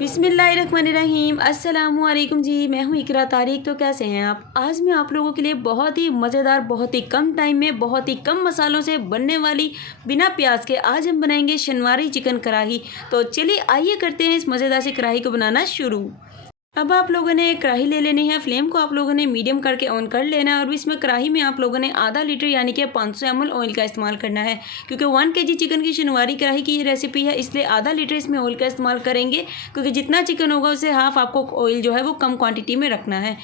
बिस्मिल्लाहिर्रहमानिर्रहीम अस्सलामुअलैकुम जी। मैं हूँ इकरा तारिक। तो कैसे हैं आप? आज मैं आप लोगों के लिए बहुत ही मज़ेदार, बहुत ही कम टाइम में, बहुत ही कम मसालों से बनने वाली बिना प्याज के आज हम बनाएंगे शनवारी चिकन कढ़ाई। तो चलिए आइए करते हैं इस मज़ेदार सी कढ़ाई को बनाना शुरू। अब आप लोगों ने कढ़ाई ले लेनी है। फ्लेम को आप लोगों ने मीडियम करके ऑन कर लेना है और इसमें कढ़ाई में आप लोगों ने आधा लीटर यानी कि 500 ml ऑयल का इस्तेमाल करना है। क्योंकि 1 kg चिकन की शनवारी कढ़ाई की रेसिपी है, इसलिए आधा लीटर इसमें ऑयल का इस्तेमाल करेंगे। क्योंकि जितना चिकन होगा उससे हाफ आपको ऑयल जो है वो कम क्वांटिटी में रखना है।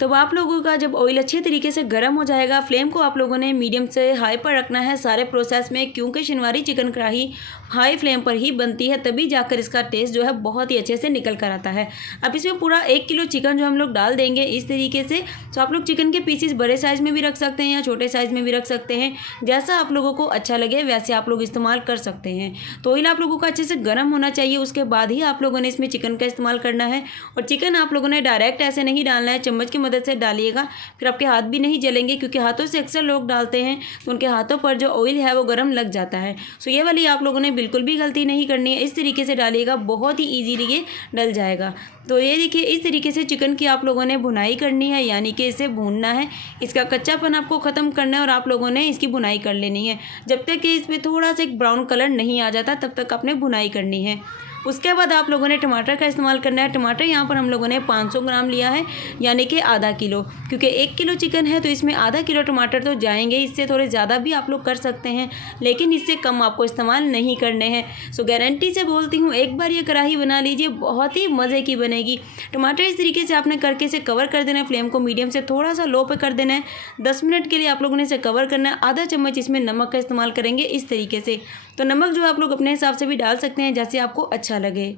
तो आप लोगों का जब ऑयल अच्छे तरीके से गर्म हो जाएगा, फ्लेम को आप लोगों ने मीडियम से हाई पर रखना है सारे प्रोसेस में। क्योंकि शनवारी चिकन कढ़ाई हाई फ्लेम पर ही बनती है, तभी जाकर इसका टेस्ट जो है बहुत ही अच्छे से निकल कर आता है। अब इसमें पूरा 1 किलो चिकन जो हम लोग डाल देंगे इस तरीके से। तो आप लोग चिकन के पीसेस बड़े साइज़ में भी रख सकते हैं या छोटे साइज़ में भी रख सकते हैं, जैसा आप लोगों को अच्छा लगे वैसे आप लोग इस्तेमाल कर सकते हैं। तो ऑयल आप लोगों का अच्छे से गर्म होना चाहिए, उसके बाद ही आप लोगों ने इसमें चिकन का इस्तेमाल करना है। और चिकन आप लोगों ने डायरेक्ट ऐसे नहीं डालना है, चम्मच की मदद से डालिएगा, फिर आपके हाथ भी नहीं जलेंगे। क्योंकि हाथों से अक्सर लोग डालते हैं तो उनके हाथों पर जो ऑयल है वो गर्म लग जाता है। सो ये वाली आप लोगों ने बिल्कुल भी गलती नहीं करनी है, इस तरीके से डालिएगा, बहुत ही ईजीली ये डल जाएगा। तो ये देखिए इस तरीके से चिकन की आप लोगों ने भुनाई करनी है, यानी कि इसे भूनना है, इसका कच्चापन आपको ख़त्म करना है और आप लोगों ने इसकी भुनाई कर लेनी है। जब तक कि इसमें थोड़ा सा एक ब्राउन कलर नहीं आ जाता तब तक आपने भुनाई करनी है। उसके बाद आप लोगों ने टमाटर का इस्तेमाल करना है। टमाटर यहाँ पर हम लोगों ने 500 ग्राम लिया है, यानी कि आधा किलो। क्योंकि 1 किलो चिकन है तो इसमें आधा किलो टमाटर तो जाएंगे, इससे थोड़े ज़्यादा भी आप लोग कर सकते हैं, लेकिन इससे कम आपको इस्तेमाल नहीं करने हैं। सो गारंटी से बोलती हूँ, एक बार ये कढ़ाई बना लीजिए, बहुत ही मज़े की बनेगी। टमाटर इस तरीके से आपने करके इसे कवर कर देना है, फ्लेम को मीडियम से थोड़ा सा लो पे कर देना है। 10 मिनट के लिए आप लोगों ने इसे कवर करना है। आधा चम्मच इसमें नमक का इस्तेमाल करेंगे इस तरीके से। तो नमक जो आप लोग अपने हिसाब से भी डाल सकते हैं, जैसे आपको अच्छा लगे।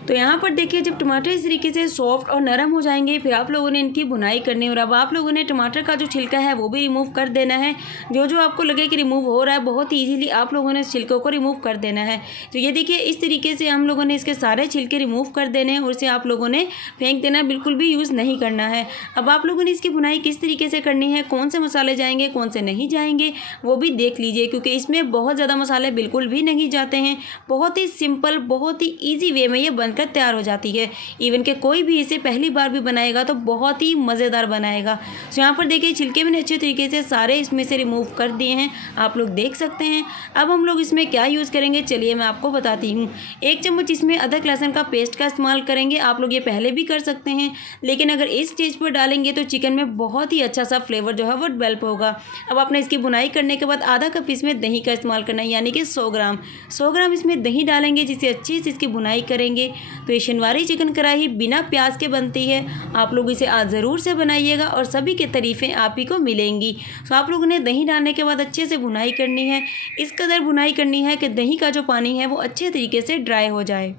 तो यहाँ पर देखिए जब टमाटर इस तरीके से सॉफ्ट और नरम हो जाएंगे, फिर आप लोगों ने इनकी भुनाई करनी है। और अब आप लोगों ने टमाटर का जो छिलका है वो भी रिमूव कर देना है। जो जो आपको लगे कि रिमूव हो रहा है, बहुत ईजीली आप लोगों ने छिलकों को रिमूव कर देना है। तो ये देखिए इस तरीके से हम लोगों ने इसके सारे छिलके रिमूव कर देने हैं और इसे आप लोगों ने फेंक देना, बिल्कुल भी यूज़ नहीं करना है। अब आप लोगों ने इसकी भुनाई किस तरीके से करनी है, कौन से मसाले जाएंगे कौन से नहीं जाएंगे वो भी देख लीजिए। क्योंकि इसमें बहुत ज़्यादा मसाले बिल्कुल भी नहीं जाते हैं, बहुत ही सिंपल, बहुत ही ईजी वे में ये बनकर तैयार हो जाती है। इवन के कोई भी इसे पहली बार भी बनाएगा तो बहुत ही मज़ेदार बनाएगा। तो यहाँ पर देखिए छिलके मैंने अच्छे तरीके से सारे इसमें से रिमूव कर दिए हैं, आप लोग देख सकते हैं। अब हम लोग इसमें क्या यूज़ करेंगे चलिए मैं आपको बताती हूँ। 1 चम्मच इसमें अदरक लहसुन का पेस्ट का इस्तेमाल करेंगे। आप लोग ये पहले भी कर सकते हैं, लेकिन अगर इस स्टेज पर डालेंगे तो चिकन में बहुत ही अच्छा सा फ्लेवर जो है वो डेवलप होगा। अब आपने इसकी बुनाई करने के बाद आधा कप इसमें दही का इस्तेमाल करना है, यानी कि 100 ग्राम इसमें दही डालेंगे, जिससे अच्छी से इसकी बुनाई करेंगे। तो ये शनवारी चिकन कढ़ाई बिना प्याज के बनती है। आप लोग इसे आज ज़रूर से बनाइएगा और सभी के तारीफ़ें आप ही को मिलेंगी। तो आप लोगों ने दही डालने के बाद अच्छे से भुनाई करनी है, इस कदर भुनाई करनी है कि दही का जो पानी है वो अच्छे तरीके से ड्राई हो जाए।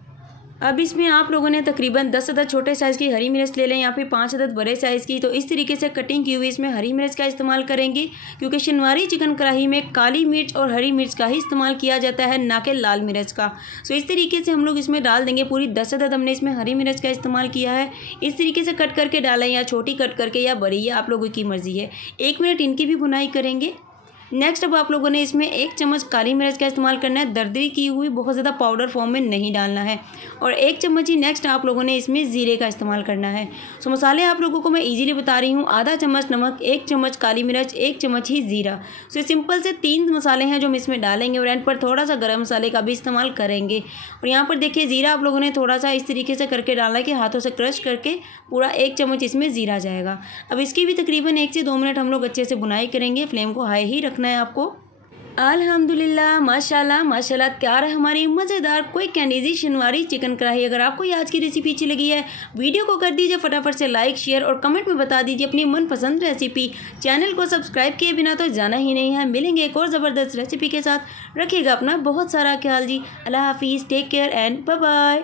अब इसमें आप लोगों ने तकरीबन 10 अदद छोटे साइज़ की हरी मिर्च ले लें या फिर 5 अदद बड़े साइज़ की। तो इस तरीके से कटिंग की हुई इसमें हरी मिर्च का इस्तेमाल करेंगे, क्योंकि शनवारी चिकन कढ़ाई में काली मिर्च और हरी मिर्च का ही इस्तेमाल किया जाता है, ना कि लाल मिर्च का। सो इस तरीके से हम लोग इसमें डाल देंगे। पूरी 10 अदद हमने इसमें हरी मिर्च का इस्तेमाल किया है। इस तरीके से कट करके डालें, या छोटी कट करके या बड़ी, या आप लोगों की मर्ज़ी है। 1 मिनट इनकी भी भुनाई करेंगे। नेक्स्ट अब आप लोगों ने इसमें 1 चम्मच काली मिर्च का इस्तेमाल करना है, दरदरी की हुई, बहुत ज़्यादा पाउडर फॉर्म में नहीं डालना है। और 1 चम्मच ही नेक्स्ट आप लोगों ने इसमें ज़ीरे का इस्तेमाल करना है। सो मसाले आप लोगों को मैं इजीली बता रही हूँ। आधा चम्मच नमक, 1 चम्मच काली मिर्च, 1 चम्मच ही ज़ीरा। सो सिंपल से 3 मसाले हैं जो हम इसमें डालेंगे और एंड पर थोड़ा सा गर्म मसाले का भी इस्तेमाल करेंगे। और यहाँ पर देखिए ज़ीरा आप लोगों ने थोड़ा सा इस तरीके से करके डाला है कि हाथों से क्रश करके पूरा 1 चम्मच इसमें ज़ीरा जाएगा। अब इसकी भी तकरीबन 1 से 2 मिनट हम लोग अच्छे से बुनाई करेंगे। फ्लेम को हाई ही रखना है आपको। अल्हम्दुलिल्लाह, माशाल्लाह माशाल्लाह, तैयार है हमारी मज़ेदार क्विक एंड ईजी शनवारी चिकन कढ़ाई। अगर आपको ये आज की रेसिपी अच्छी लगी है, वीडियो को कर दीजिए फटाफट से लाइक, शेयर और कमेंट में बता दीजिए अपनी मनपसंद रेसिपी। चैनल को सब्सक्राइब किए बिना तो जाना ही नहीं है। मिलेंगे एक और ज़बरदस्त रेसिपी के साथ। रखिएगा अपना बहुत सारा ख्याल जी। अल्लाह हाफिज़, take care and bye bye.